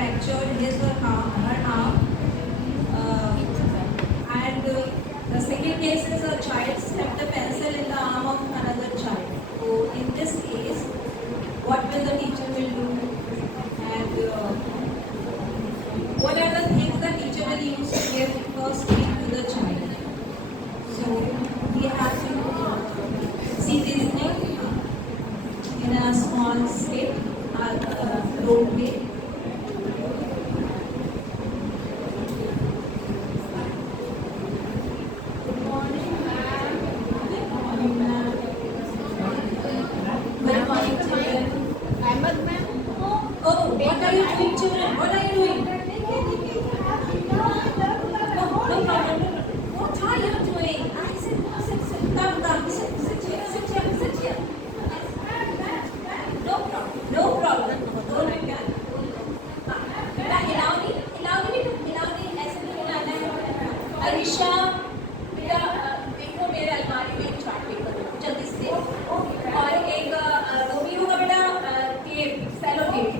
fractured his or her arm. And the second case is a child stepped a pencil in the arm of another child. So in this case, what will the teacher will do? And what are the things the teacher will use to give first aid to the child? So we have to see this thing in a small state, roadway. Oh, what are you doing, children? What are you doing? No problem. What are you doing? Sit. Come. Sit here. No problem. Don't be bad. Allow me ऐसे नहीं बनाना है. अरीशा, बेटा देखो मेरे अलमारी में एक chart paper है. जल्दी से. और एक वो भी होगा बेटा टेप, सेलो टेप.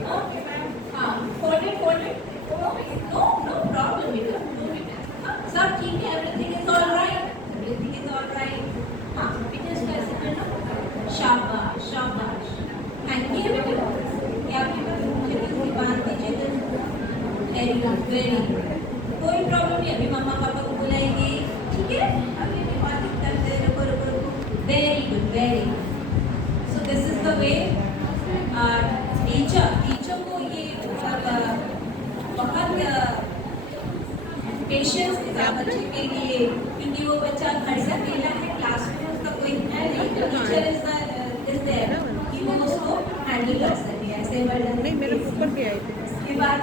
हाँ, fold it. No problem बेटा. सब ठीक है. Everything is all right. हाँ, बेटा इसको ऐसे करना. शाबाश. थैंक यू बेटा. क्या बेटा मुझे इसकी बात कीजिए. Very good. कोई प्रॉब्लम नहीं. अभी मम्मा पापा को बुलाएंगे. ठीक है. अभी भी बात करते हैं. रुको. Very good. So this is the way teacher को ये बहुत पेशेंस के साथ बच्चे के लिए, क्योंकि वो बच्चा घर से अकेला है, क्लास में उसका कोई है नहीं. टीचर इज देयर कि वो उसको हैंडल कर सके. ऐसे वर्ड नहीं मेरे ऊपर भी आए थे. इसके बाद